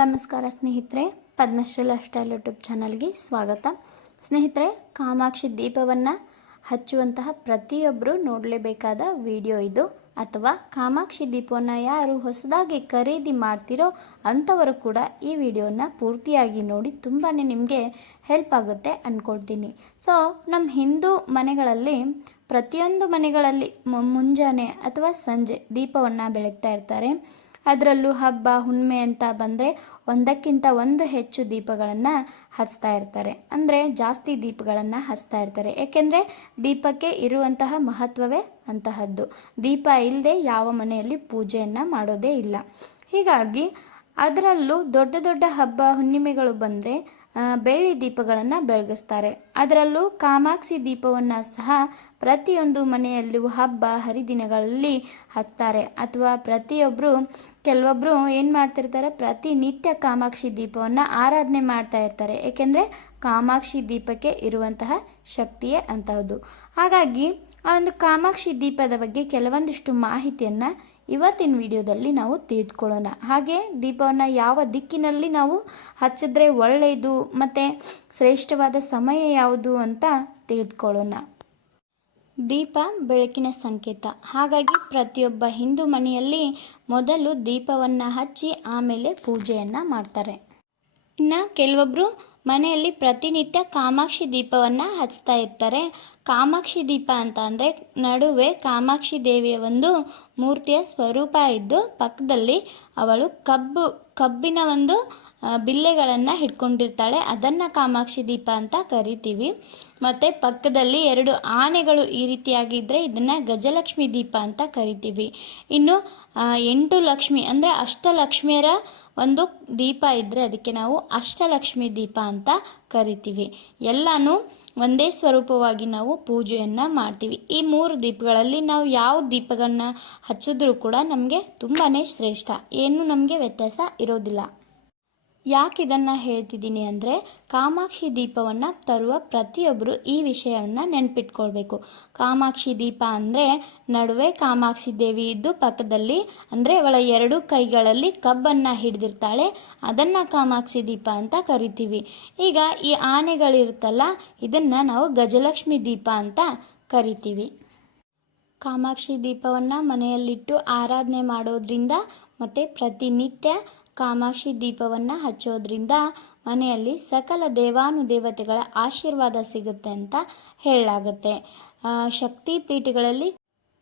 ನಮಸ್ಕಾರ ಸ್ನೇಹಿತರೆ, Padmashri life style YouTube ಚಾನಲ್ಗೆ ಸ್ವಾಗತ. ಸ್ನೇಹಿತರೆ, ಕಾಮಾಕ್ಷಿ ದೀಪವನ್ನು ಹಚ್ಚುವಂತಹ ಪ್ರತಿಯೊಬ್ಬರು ನೋಡಲೇಬೇಕಾದ ವಿಡಿಯೋ ಇದು. ಅಥವಾ ಕಾಮಾಕ್ಷಿ ದೀಪವನ್ನು ಯಾರು ಹೊಸದಾಗಿ ಖರೀದಿ ಮಾಡ್ತಿರೋ ಅಂಥವರು ಕೂಡ ಈ ವಿಡಿಯೋನ ಪೂರ್ತಿಯಾಗಿ ನೋಡಿ ತುಂಬಾ ನಿಮಗೆ ಹೆಲ್ಪ್ ಆಗುತ್ತೆ ಅಂದ್ಕೊಳ್ತೀನಿ ಸೊ ನಮ್ಮ ಹಿಂದೂ ಮನೆಗಳಲ್ಲಿ, ಪ್ರತಿಯೊಂದು ಮನೆಗಳಲ್ಲಿ ಮುಂಜಾನೆ ಅಥವಾ ಸಂಜೆ ದೀಪವನ್ನು ಬೆಳಗ್ತಾ ಇರ್ತಾರೆ. ಅದರಲ್ಲೂ ಹಬ್ಬ ಹುಣ್ಣಿಮೆ ಅಂತ ಬಂದರೆ ಒಂದಕ್ಕಿಂತ ಒಂದು ಹೆಚ್ಚು ದೀಪಗಳನ್ನು ಹಚ್ತಾ ಇರ್ತಾರೆ. ಅಂದರೆ ಜಾಸ್ತಿ ದೀಪಗಳನ್ನು ಹಚ್ತಾ ಇರ್ತಾರೆ. ಏಕೆಂದರೆ ದೀಪಕ್ಕೆ ಇರುವಂತಹ ಮಹತ್ವವೇ ಅಂತಹದ್ದು. ದೀಪ ಇಲ್ಲದೆ ಯಾವ ಮನೆಯಲ್ಲಿ ಪೂಜೆಯನ್ನು ಮಾಡೋದೇ ಇಲ್ಲ. ಹೀಗಾಗಿ ಅದರಲ್ಲೂ ದೊಡ್ಡ ದೊಡ್ಡ ಹಬ್ಬ, ಹುಣ್ಣಿಮೆಗಳು ಬಂದರೆ ಬೆಳ್ಳಿ ದೀಪಗಳನ್ನು ಬೆಳಗಿಸ್ತಾರೆ. ಅದರಲ್ಲೂ ಕಾಮಾಕ್ಷಿ ದೀಪವನ್ನು ಸಹ ಪ್ರತಿಯೊಂದು ಮನೆಯಲ್ಲೂ ಹಬ್ಬ, ಹರಿದಿನಗಳಲ್ಲಿ ಹಚ್ತಾರೆ. ಅಥವಾ ಪ್ರತಿಯೊಬ್ಬರು ಕೆಲವೊಬ್ಬರು ಏನು ಮಾಡ್ತಿರ್ತಾರೆ ಪ್ರತಿನಿತ್ಯ ಕಾಮಾಕ್ಷಿ ದೀಪವನ್ನು ಆರಾಧನೆ ಮಾಡ್ತಾ ಇರ್ತಾರೆ. ಏಕೆಂದರೆ ಕಾಮಾಕ್ಷಿ ದೀಪಕ್ಕೆ ಇರುವಂತಹ ಶಕ್ತಿಯೇ ಅಂತಹದ್ದು. ಹಾಗಾಗಿ ಆ ಒಂದು ಕಾಮಾಕ್ಷಿ ದೀಪದ ಬಗ್ಗೆ ಕೆಲವೊಂದಿಷ್ಟು ಮಾಹಿತಿಯನ್ನು ಇವತ್ತಿನ ವಿಡಿಯೋದಲ್ಲಿ ನಾವು ತಿಳಿದುಕೊಳ್ಳೋಣ. ಹಾಗೆ ದೀಪವನ್ನು ಯಾವ ದಿಕ್ಕಿನಲ್ಲಿ ನಾವು ಹಚ್ಚಿದ್ರೆ ಒಳ್ಳೆಯದು, ಮತ್ತು ಶ್ರೇಷ್ಠವಾದ ಸಮಯ ಯಾವುದು ಅಂತ ತಿಳಿದುಕೊಳ್ಳೋಣ. ದೀಪ ಬೆಳಕಿನ ಸಂಕೇತ. ಹಾಗಾಗಿ ಪ್ರತಿಯೊಬ್ಬ ಹಿಂದೂ ಮನೆಯಲ್ಲಿ ಮೊದಲು ದೀಪವನ್ನು ಹಚ್ಚಿ ಆಮೇಲೆ ಪೂಜೆಯನ್ನು ಮಾಡ್ತಾರೆ. ಇನ್ನು ಕೆಲವೊಬ್ಬರು ಮನೆಯಲ್ಲಿ ಪ್ರತಿನಿತ್ಯ ಕಾಮಾಕ್ಷಿ ದೀಪವನ್ನು ಹಚ್ತಾ ಇರ್ತಾರೆ. ಕಾಮಾಕ್ಷಿ ದೀಪ ಅಂತ ಅಂದರೆ ನಡುವೆ ಕಾಮಾಕ್ಷಿ ದೇವಿಯ ಒಂದು ಮೂರ್ತಿಯ ಸ್ವರೂಪ ಇದ್ದು, ಪಕ್ಕದಲ್ಲಿ ಅವಳು ಕಬ್ಬು, ಕಬ್ಬಿನ ಒಂದು ಬಿಲ್ಲೆಗಳನ್ನು ಹಿಡ್ಕೊಂಡಿರ್ತಾಳೆ. ಅದನ್ನು ಕಾಮಾಕ್ಷಿ ದೀಪ ಅಂತ ಕರಿತೀವಿ. ಮತ್ತು ಪಕ್ಕದಲ್ಲಿ ಎರಡು ಆನೆಗಳು ಈ ರೀತಿಯಾಗಿದ್ದರೆ ಇದನ್ನು ಗಜಲಕ್ಷ್ಮಿ ದೀಪ ಅಂತ ಕರಿತೀವಿ. ಇನ್ನು ಎಂಟು ಲಕ್ಷ್ಮಿ ಅಂದರೆ ಅಷ್ಟಲಕ್ಷ್ಮಿಯರ ಒಂದು ದೀಪ ಇದ್ದರೆ ಅದಕ್ಕೆ ನಾವು ಅಷ್ಟಲಕ್ಷ್ಮಿ ದೀಪ ಅಂತ ಕರಿತೀವಿ. ಎಲ್ಲನೂ ಒಂದೇ ಸ್ವರೂಪವಾಗಿ ನಾವು ಪೂಜೆಯನ್ನು ಮಾಡ್ತೀವಿ. ಈ ಮೂರು ದೀಪಗಳಲ್ಲಿ ನಾವು ಯಾವ ದೀಪಗಳನ್ನ ಹಚ್ಚಿದ್ರೂ ಕೂಡ ನಮಗೆ ತುಂಬಾ ಶ್ರೇಷ್ಠ. ಏನು ನಮಗೆ ವ್ಯತ್ಯಾಸ ಇರೋದಿಲ್ಲ. ಯಾಕೆ ಇದನ್ನು ಹೇಳ್ತಿದ್ದೀನಿ ಅಂದರೆ ಕಾಮಾಕ್ಷಿ ದೀಪವನ್ನು ತರುವ ಪ್ರತಿಯೊಬ್ಬರು ಈ ವಿಷಯವನ್ನು ನೆನಪಿಟ್ಕೊಳ್ಬೇಕು. ಕಾಮಾಕ್ಷಿ ದೀಪ ಅಂದರೆ ನಡುವೆ ಕಾಮಾಕ್ಷಿ ದೇವಿ ಇದ್ದು ಪಕ್ಕದಲ್ಲಿ ಅಂದರೆ ಅವಳ ಎರಡು ಕೈಗಳಲ್ಲಿ ಕಬ್ಬನ್ನು ಹಿಡಿದಿರ್ತಾಳೆ. ಅದನ್ನು ಕಾಮಾಕ್ಷಿ ದೀಪ ಅಂತ ಕರಿತೀವಿ. ಈಗ ಈ ಆನೆಗಳಿರುತ್ತಲ್ಲ, ಇದನ್ನು ನಾವು ಗಜಲಕ್ಷ್ಮಿ ದೀಪ ಅಂತ ಕರಿತೀವಿ. ಕಾಮಾಕ್ಷಿ ದೀಪವನ್ನು ಮನೆಯಲ್ಲಿಟ್ಟು ಆರಾಧನೆ ಮಾಡೋದ್ರಿಂದ ಮತ್ತು ಪ್ರತಿನಿತ್ಯ ಕಾಮಾಕ್ಷಿ ದೀಪವನ್ನು ಹಚ್ಚೋದ್ರಿಂದ ಮನೆಯಲ್ಲಿ ಸಕಲ ದೇವಾನುದೇವತೆಗಳ ಆಶೀರ್ವಾದ ಸಿಗುತ್ತೆ ಅಂತ ಹೇಳಲಾಗುತ್ತೆ. ಶಕ್ತಿ ಪೀಠಗಳಲ್ಲಿ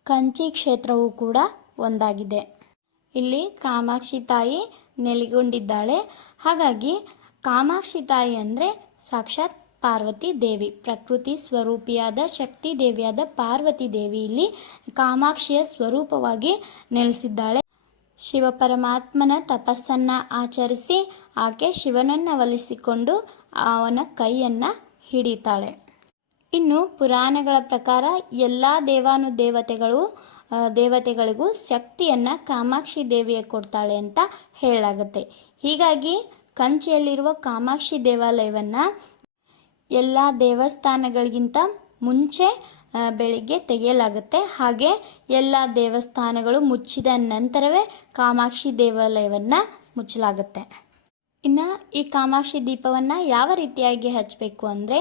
ಕಂಚಿ ಕ್ಷೇತ್ರವು ಕೂಡ ಒಂದಾಗಿದೆ. ಇಲ್ಲಿ ಕಾಮಾಕ್ಷಿ ತಾಯಿ ನೆಲೆಗೊಂಡಿದ್ದಾಳೆ. ಹಾಗಾಗಿ ಕಾಮಾಕ್ಷಿ ತಾಯಿ ಅಂದರೆ ಸಾಕ್ಷಾತ್ ಪಾರ್ವತಿ ದೇವಿ, ಪ್ರಕೃತಿ ಸ್ವರೂಪಿಯಾದ ಶಕ್ತಿ ದೇವಿಯಾದ ಪಾರ್ವತಿ ದೇವಿ ಇಲ್ಲಿ ಕಾಮಾಕ್ಷಿಯ ಸ್ವರೂಪವಾಗಿ ನೆಲೆಸಿದ್ದಾಳೆ. ಶಿವಪರಮಾತ್ಮನ ತಪಸ್ಸನ್ನು ಆಚರಿಸಿ ಆಕೆ ಶಿವನನ್ನು ಒಲಿಸಿಕೊಂಡು ಅವನ ಕೈಯನ್ನು ಹಿಡಿತಾಳೆ. ಇನ್ನು ಪುರಾಣಗಳ ಪ್ರಕಾರ ಎಲ್ಲ ದೇವಾನುದೇವತೆಗಳು ದೇವತೆಗಳು ದೇವತೆಗಳಿಗೂ ಶಕ್ತಿಯನ್ನು ಕಾಮಾಕ್ಷಿ ದೇವಿಯ ಕೊಡ್ತಾಳೆ ಅಂತ ಹೇಳಲಾಗುತ್ತೆ. ಹೀಗಾಗಿ ಕಂಚಿಯಲ್ಲಿರುವ ಕಾಮಾಕ್ಷಿ ದೇವಾಲಯವನ್ನು ಎಲ್ಲ ದೇವಸ್ಥಾನಗಳಿಗಿಂತ ಮುಂಚೆ ಬೆಳಿಗ್ಗೆ ತೆಗೆಯಲಾಗುತ್ತೆ. ಹಾಗೆ ಎಲ್ಲ ದೇವಸ್ಥಾನಗಳು ಮುಚ್ಚಿದ ನಂತರವೇ ಕಾಮಾಕ್ಷಿ ದೇವಾಲಯವನ್ನು ಮುಚ್ಚಲಾಗುತ್ತೆ. ಇನ್ನು ಈ ಕಾಮಾಕ್ಷಿ ದೀಪವನ್ನು ಯಾವ ರೀತಿಯಾಗಿ ಹಚ್ಚಬೇಕು ಅಂದರೆ,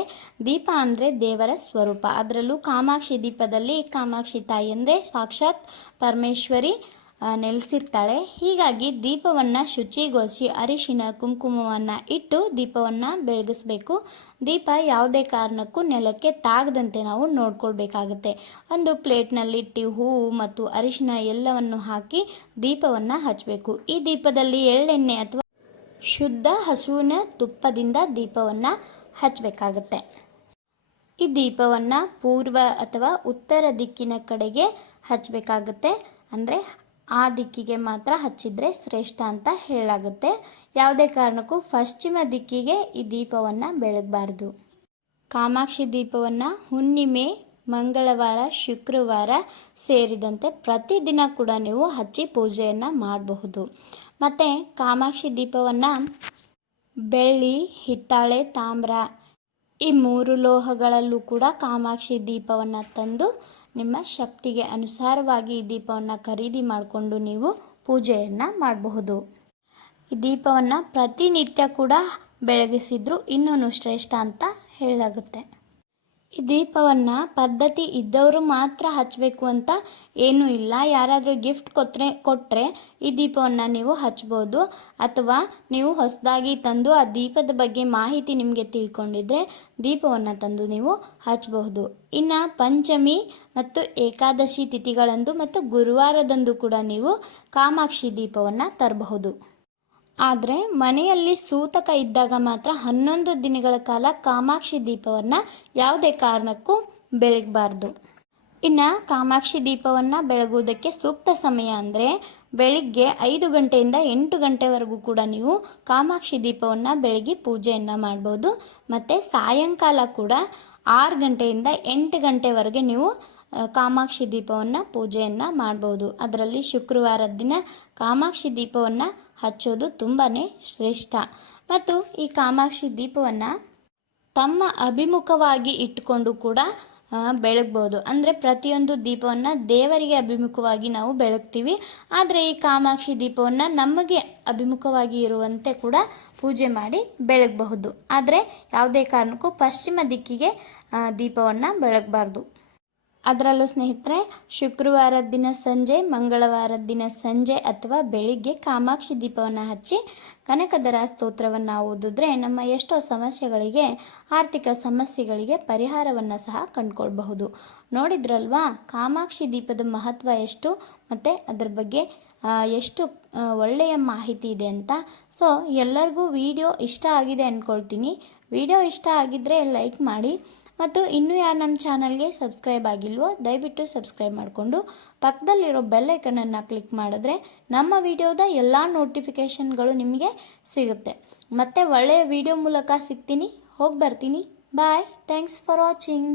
ದೀಪ ಅಂದರೆ ದೇವರ ಸ್ವರೂಪ. ಅದರಲ್ಲೂ ಕಾಮಾಕ್ಷಿ ದೀಪದಲ್ಲಿ ಕಾಮಾಕ್ಷಿ ತಾಯಿ ಅಂದರೆ ಸಾಕ್ಷಾತ್ ಪರಮೇಶ್ವರಿ ನೆಲೆಸಿರ್ತಾಳೆ. ಹೀಗಾಗಿ ದೀಪವನ್ನು ಶುಚಿಗೊಳಿಸಿ ಅರಿಶಿನ, ಕುಂಕುಮವನ್ನು ಇಟ್ಟು ದೀಪವನ್ನು ಬೆಳಗಿಸ್ಬೇಕು. ದೀಪ ಯಾವುದೇ ಕಾರಣಕ್ಕೂ ನೆಲಕ್ಕೆ ತಾಗದಂತೆ ನಾವು ನೋಡ್ಕೊಳ್ಬೇಕಾಗುತ್ತೆ. ಒಂದು ಪ್ಲೇಟ್ನಲ್ಲಿಟ್ಟು ಹೂವು ಮತ್ತು ಅರಿಶಿನ ಎಲ್ಲವನ್ನು ಹಾಕಿ ದೀಪವನ್ನು ಹಚ್ಚಬೇಕು ಈ ದೀಪದಲ್ಲಿ ಎಳ್ಳೆಣ್ಣೆ ಅಥವಾ ಶುದ್ಧ ಹಸುವಿನ ತುಪ್ಪದಿಂದ ದೀಪವನ್ನು ಹಚ್ಚಬೇಕಾಗತ್ತೆ ಈ ದೀಪವನ್ನು ಪೂರ್ವ ಅಥವಾ ಉತ್ತರ ದಿಕ್ಕಿನ ಕಡೆಗೆ ಹಚ್ಚಬೇಕಾಗುತ್ತೆ ಅಂದರೆ ಆ ದಿಕ್ಕಿಗೆ ಮಾತ್ರ ಹಚ್ಚಿದ್ರೆ ಶ್ರೇಷ್ಠ ಅಂತ ಹೇಳಾಗುತ್ತೆ ಯಾವುದೇ ಕಾರಣಕ್ಕೂ ಪಶ್ಚಿಮ ದಿಕ್ಕಿಗೆ ಈ ದೀಪವನ್ನು ಬೆಳಗಬಾರ್ದು. ಕಾಮಾಕ್ಷಿ ದೀಪವನ್ನು ಹುಣ್ಣಿಮೆ, ಮಂಗಳವಾರ, ಶುಕ್ರವಾರ ಸೇರಿದಂತೆ ಪ್ರತಿದಿನ ಕೂಡ ನೀವು ಹಚ್ಚಿ ಪೂಜೆಯನ್ನು ಮಾಡಬಹುದು. ಮತ್ತು ಕಾಮಾಕ್ಷಿ ದೀಪವನ್ನು ಬೆಳ್ಳಿ, ಹಿತ್ತಾಳೆ, ತಾಮ್ರ ಈ ಮೂರು ಲೋಹಗಳಲ್ಲೂ ಕೂಡ ಕಾಮಾಕ್ಷಿ ದೀಪವನ್ನು ತಂದು ನಿಮ್ಮ ಶಕ್ತಿಗೆ ಅನುಸಾರವಾಗಿ ಈ ದೀಪವನ್ನು ಖರೀದಿ ಮಾಡಿಕೊಂಡು ನೀವು ಪೂಜೆಯನ್ನು ಮಾಡಬಹುದು. ಈ ದೀಪವನ್ನು ಪ್ರತಿನಿತ್ಯ ಕೂಡ ಬೆಳಗಿಸಿದ್ರು ಇನ್ನೂ ಶ್ರೇಷ್ಠ ಅಂತ ಹೇಳಲಾಗುತ್ತೆ. ಈ ದೀಪವನ್ನು ಪದ್ಧತಿ ಇದ್ದವರು ಮಾತ್ರ ಹಚ್ಚಬೇಕು ಅಂತ ಏನೂ ಇಲ್ಲ. ಯಾರಾದರೂ ಗಿಫ್ಟ್ ಕೊಟ್ಟರೆ ಕೊಟ್ಟರೆ ಈ ದೀಪವನ್ನು ನೀವು ಹಚ್ಬೋದು. ಅಥವಾ ನೀವು ಹೊಸದಾಗಿ ತಂದು ಆ ದೀಪದ ಬಗ್ಗೆ ಮಾಹಿತಿ ನಿಮಗೆ ತಿಳ್ಕೊಂಡಿದ್ರೆ ದೀಪವನ್ನು ತಂದು ನೀವು ಹಚ್ಚಬಹುದು ಇನ್ನು ಪಂಚಮಿ ಮತ್ತು ಏಕಾದಶಿ ತಿಥಿಗಳಂದು ಮತ್ತು ಗುರುವಾರದಂದು ಕೂಡ ನೀವು ಕಾಮಾಕ್ಷಿ ದೀಪವನ್ನು ತರಬಹುದು. ಆದರೆ ಮನೆಯಲ್ಲಿ ಸೂತಕ ಇದ್ದಾಗ ಮಾತ್ರ ಹನ್ನೊಂದು ದಿನಗಳ ಕಾಲ ಕಾಮಾಕ್ಷಿ ದೀಪವನ್ನು ಯಾವುದೇ ಕಾರಣಕ್ಕೂ ಬೆಳಗಬಾರ್ದು. ಇನ್ನು ಕಾಮಾಕ್ಷಿ ದೀಪವನ್ನು ಬೆಳಗುವುದಕ್ಕೆ ಸೂಕ್ತ ಸಮಯ ಅಂದರೆ ಬೆಳಿಗ್ಗೆ ಐದು ಗಂಟೆಯಿಂದ ಎಂಟು ಗಂಟೆವರೆಗೂ ಕೂಡ ನೀವು ಕಾಮಾಕ್ಷಿ ದೀಪವನ್ನು ಬೆಳಗಿ ಪೂಜೆಯನ್ನು ಮಾಡ್ಬೋದು. ಮತ್ತು ಸಾಯಂಕಾಲ ಕೂಡ ಆರು ಗಂಟೆಯಿಂದ ಎಂಟು ಗಂಟೆವರೆಗೆ ನೀವು ಕಾಮಾಕ್ಷಿ ದೀಪವನ್ನು ಪೂಜೆಯನ್ನು ಮಾಡ್ಬೋದು. ಅದರಲ್ಲಿ ಶುಕ್ರವಾರದ ದಿನ ಕಾಮಾಕ್ಷಿ ದೀಪವನ್ನು ಹಚ್ಚೋದು ತುಂಬಾ ಶ್ರೇಷ್ಠ. ಮತ್ತು ಈ ಕಾಮಾಕ್ಷಿ ದೀಪವನ್ನು ತಮ್ಮ ಅಭಿಮುಖವಾಗಿ ಇಟ್ಟುಕೊಂಡು ಕೂಡ ಬೆಳಗ್ಬೋದು. ಅಂದರೆ ಪ್ರತಿಯೊಂದು ದೀಪವನ್ನು ದೇವರಿಗೆ ಅಭಿಮುಖವಾಗಿ ನಾವು ಬೆಳಗ್ತೀವಿ. ಆದರೆ ಈ ಕಾಮಾಕ್ಷಿ ದೀಪವನ್ನು ನಮಗೆ ಅಭಿಮುಖವಾಗಿ ಇರುವಂತೆ ಕೂಡ ಪೂಜೆ ಮಾಡಿ ಬೆಳಗಬಹುದು. ಆದರೆ ಯಾವುದೇ ಕಾರಣಕ್ಕೂ ಪಶ್ಚಿಮ ದಿಕ್ಕಿಗೆ ದೀಪವನ್ನು ಬೆಳಗಬಾರ್ದು. ಅದರಲ್ಲೂ ಸ್ನೇಹಿತರೆ ಶುಕ್ರವಾರದ ದಿನ ಸಂಜೆ ಮಂಗಳವಾರದ ದಿನ ಸಂಜೆ ಅಥವಾ ಬೆಳಿಗ್ಗೆ ಕಾಮಾಕ್ಷಿ ದೀಪವನ್ನು ಹಚ್ಚಿ ಕನಕದರ ಸ್ತೋತ್ರವನ್ನು ಓದಿದ್ರೆ ನಮ್ಮ ಎಷ್ಟೋ ಸಮಸ್ಯೆಗಳಿಗೆ, ಆರ್ಥಿಕ ಸಮಸ್ಯೆಗಳಿಗೆ ಪರಿಹಾರವನ್ನು ಸಹ ಕಂಡುಕೊಳ್ಬಹುದು. ನೋಡಿದ್ರಲ್ವಾ, ಕಾಮಾಕ್ಷಿ ದೀಪದ ಮಹತ್ವ ಎಷ್ಟು ಮತ್ತು ಅದರ ಬಗ್ಗೆ ಎಷ್ಟು ಒಳ್ಳೆಯ ಮಾಹಿತಿ ಇದೆ ಅಂತ. ಸೊ, ಎಲ್ಲರಿಗೂ ವಿಡಿಯೋ ಇಷ್ಟ ಆಗಿದೆ ಅಂದ್ಕೊಳ್ತೀನಿ ವಿಡಿಯೋ ಇಷ್ಟ ಆಗಿದ್ದರೆ ಲೈಕ್ ಮಾಡಿ. ಮತ್ತು ಇನ್ನೂ ಯಾರು ನಮ್ಮ ಚಾನಲ್ಗೆ ಸಬ್ಸ್ಕ್ರೈಬ್ ಆಗಿಲ್ವೋ, ದಯವಿಟ್ಟು ಸಬ್ಸ್ಕ್ರೈಬ್ ಮಾಡಿಕೊಂಡು ಪಕ್ಕದಲ್ಲಿರೋ ಬೆಲ್ ಐಕನನ್ನು ಕ್ಲಿಕ್ ಮಾಡಿದ್ರೆ ನಮ್ಮ ವಿಡಿಯೋದ ಎಲ್ಲ ನೋಟಿಫಿಕೇಷನ್ಗಳು ನಿಮಗೆ ಸಿಗುತ್ತೆ. ಮತ್ತು ಒಳ್ಳೆಯ ವಿಡಿಯೋ ಮೂಲಕ ಸಿಗ್ತೀನಿ. ಹೋಗಿ ಬರ್ತೀನಿ. ಬಾಯ್. Thanks for watching.